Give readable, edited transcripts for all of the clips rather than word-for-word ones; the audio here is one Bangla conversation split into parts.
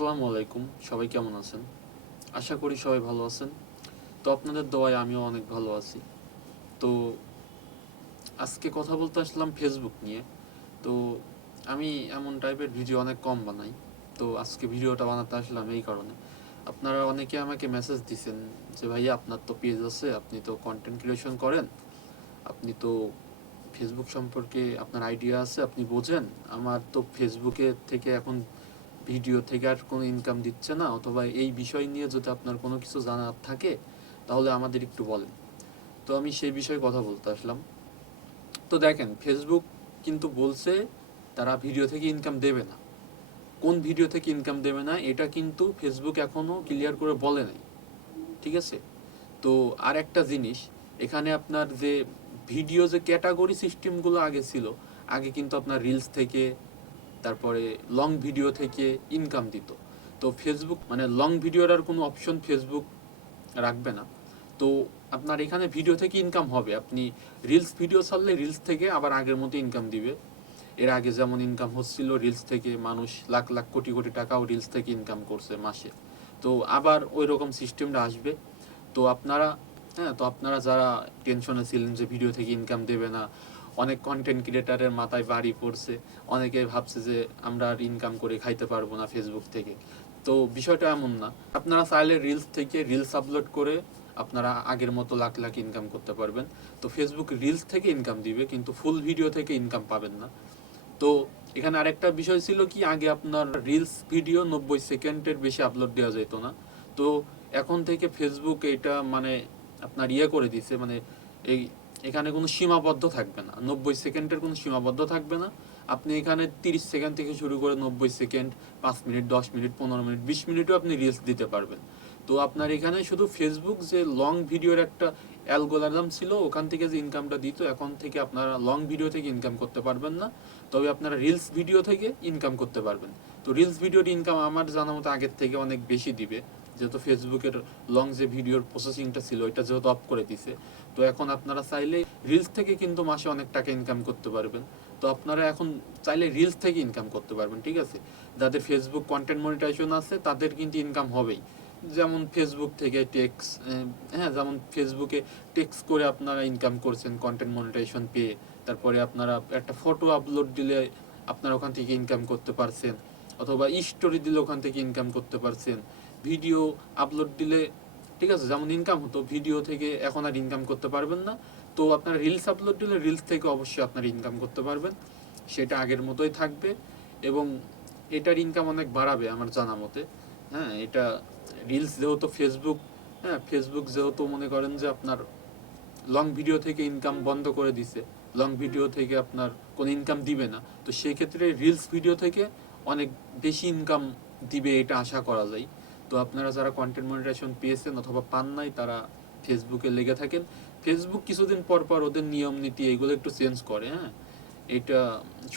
আসসালামু আলাইকুম, সবাই কেমন আছেন? আশা করি সবাই ভালো আছেন। তো আপনাদের দোয়ায় আমিও অনেক ভালো আছি। তো আজকে কথা বলতে আসলাম ফেসবুক নিয়ে। তো আমি এমন টাইপের ভিডিও অনেক কম বানাই। তো আজকে ভিডিওটা বানাতে আসলাম এই কারণে। আপনারা অনেকে আমাকে মেসেজ দিছেন যে ভাইয়া আপনার তো পেজ আছে, আপনি তো কন্টেন্ট ক্রিয়েশন করেন, আপনি তো ফেসবুক সম্পর্কে আপনার আইডিয়া আছে, আপনি বোঝেন। আমার তো ফেসবুকে থেকে এখন ভিডিও থেকে আর কোনো ইনকাম দিচ্ছে না, অথবা এই বিষয় নিয়ে যদি আপনার কোনো কিছু জানার থাকে তাহলে আমাদের একটু বলেন। তো আমি সেই বিষয়ে কথা বলতে আসলাম। তো দেখেন, ফেসবুক কিন্তু বলছে তারা ভিডিও থেকে ইনকাম দেবে না। কোন ভিডিও থেকে ইনকাম দেবে না এটা কিন্তু ফেসবুক এখনও ক্লিয়ার করে বলে নাই, ঠিক আছে? তো আর একটা জিনিস, এখানে আপনার যে ভিডিও যে ক্যাটাগরি সিস্টেমগুলো আগে ছিল, আগে কিন্তু আপনার রিলস থেকে, তারপরে লং ভিডিও থেকে ইনকাম দিত। তো ফেসবুক মানে লং ভিডিওর আর কোনো অপশন ফেসবুক রাখবে না। তো আপনার এখানে ভিডিও থেকে ইনকাম হবে, আপনি রিলস ভিডিও ছাড়লে রিলস থেকে আবার আগের মতো ইনকাম দিবে। এর আগে যেমন ইনকাম হচ্ছিল রিলস থেকে, মানুষ লাখ লাখ কোটি কোটি টাকাও রিলস থেকে ইনকাম করছে মাসে, তো আবার ওই রকম সিস্টেমটা আসবে। তো আপনারা, হ্যাঁ, তো আপনারা যারা টেনশনে ছিলেন যে ভিডিও থেকে ইনকাম দেবে না, অনেক কন্টেন্ট ক্রিয়েটারের মাথায় বাড়ি পড়ছে, অনেকে ভাবছে যে আমরা আর ইনকাম করে খাইতে পারবো না ফেসবুক থেকে। তো বিষয়টা এমন না, আপনারা চাইলে রিলস থেকে রিলস আপলোড করে আপনারা আগের মতো লাখ লাখ ইনকাম করতে পারবেন। তো ফেসবুক রিলস থেকে ইনকাম দিবে, কিন্তু ফুল ভিডিও থেকে ইনকাম পাবেন না। তো এখানে আরেকটা বিষয় ছিল কি, আগে আপনার রিলস ভিডিও 90 সেকেন্ডের বেশি আপলোড দেওয়া যেত না। তো এখন থেকে ফেসবুক এটা মানে আপনার করে দিছে, মানে এই এখানে কোনো সীমাবদ্ধ থাকবে না, 90 সেকেন্ডের কোনো সীমাবদ্ধ থাকবে না। আপনি এখানে 30 সেকেন্ড থেকে শুরু করে 90 সেকেন্ড, 5 মিনিট, 10 মিনিট, 15 মিনিট, 20 মিনিটও আপনি রিলস দিতে পারবেন। তো আপনার এখানে শুধু ফেসবুক যে লং ভিডিওর একটা অ্যালগোরিদম ছিল, ওখান থেকে যে ইনকামটা দিত, এখন থেকে আপনারা লং ভিডিও থেকে ইনকাম করতে পারবেন না, তবে আপনারা রিলস ভিডিও থেকে ইনকাম করতে পারবেন। তো রিলস ভিডিওর ইনকাম আমার জানা মতো আগের থেকে অনেক বেশি দিবে, যেহেতু ফেসবুকের লং যে ভিডিওর প্রসেসিংটা ছিল ওইটা যেহেতু অফ করে দিছে। তো এখন আপনারা চাইলে রিলস থেকে কিন্তু মাসে অনেক টাকা ইনকাম করতে পারবেন। তো আপনারা এখন চাইলে রিলস থেকে ইনকাম করতে পারবেন, ঠিক আছে? যাদের ফেসবুক কন্টেন্ট মনিটাইজেশন আছে তাদের কিন্তু ইনকাম হবেই। যেমন ফেসবুক থেকে টেক্স, হ্যাঁ, যেমন ফেসবুকে টেক্স করে আপনারা ইনকাম করছেন কন্টেন্ট মনিটাইজেশন পেয়ে। তারপরে আপনারা একটা ফটো আপলোড দিলে আপনারা ওখান থেকে ইনকাম করতে পারছেন, অথবা স্টোরি দিলে ওখান থেকে ইনকাম করতে পারছেন, ভিডিও আপলোড দিলে, ঠিক আছে, যেমন ইনকাম হতো ভিডিও থেকে, এখন আর ইনকাম করতে পারবেন না। তো আপনারা রিলস আপলোড দিলে রিলস থেকে অবশ্যই আপনারা ইনকাম করতে পারবেন, সেটা আগের মতোই থাকবে। এবং এটার ইনকাম অনেক বাড়াবে আমার জানা মতে। হ্যাঁ, এটা রিলস যেহেতু ফেসবুক, হ্যাঁ, ফেসবুক যেহেতু মনে করেন যে আপনার লং ভিডিও থেকে ইনকাম বন্ধ করে দিছে, লং ভিডিও থেকে আপনার কোনো ইনকাম দিবে না, তো সেক্ষেত্রে রিলস ভিডিও থেকে অনেক বেশি ইনকাম দিবে এটা আশা করা যায়। তো আপনারা যারা কন্টেন্ট মনিটাইজেশন পেয়েছেন অথবা পান নাই, তারা ফেসবুকে লেগে থাকেন। ফেসবুক কিছুদিন পর পর ওদের নিয়ম নীতি এগুলো একটু চেঞ্জ করে, হ্যাঁ, এটা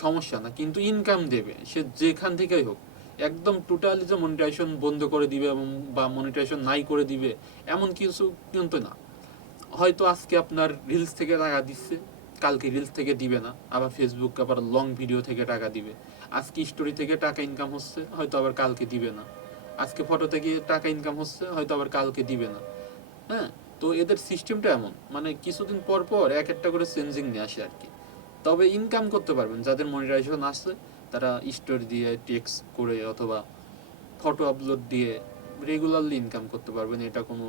সমস্যা না, কিন্তু ইনকাম দেবে সে যেখান থেকেই হোক। একদম টোটালি যে মনিটাইজেশন বন্ধ করে দিবে বা মনিটাইজেশন নাই করে দিবে এমন কিছু কিন্তু না। হয়তো আজকে আপনার রিলস থেকে টাকা দিচ্ছে, কালকে রিলস থেকে দিবে না, আবার ফেসবুক আবার লং ভিডিও থেকে টাকা দিবে। আজকে স্টোরি থেকে টাকা ইনকাম হচ্ছে, হয়তো আবার কালকে দিবে না। আজকে ফটো থেকে টাকা ইনকাম হচ্ছে, হয়তো আবার কালকে দিবে না। হ্যাঁ, তো এদের সিস্টেমটা এমন, মানে কিছুদিন পর পর এক একটা করে চেঞ্জিং নিয়ে আসে আর কি। তবে ইনকাম করতে পারবেন যাদের মনিটাইজেশন আসছে, তারা স্টোরি দিয়ে, টেক্সট করে, অথবা ফটো আপলোড দিয়ে রেগুলারলি ইনকাম করতে পারবেন, এটা কোনো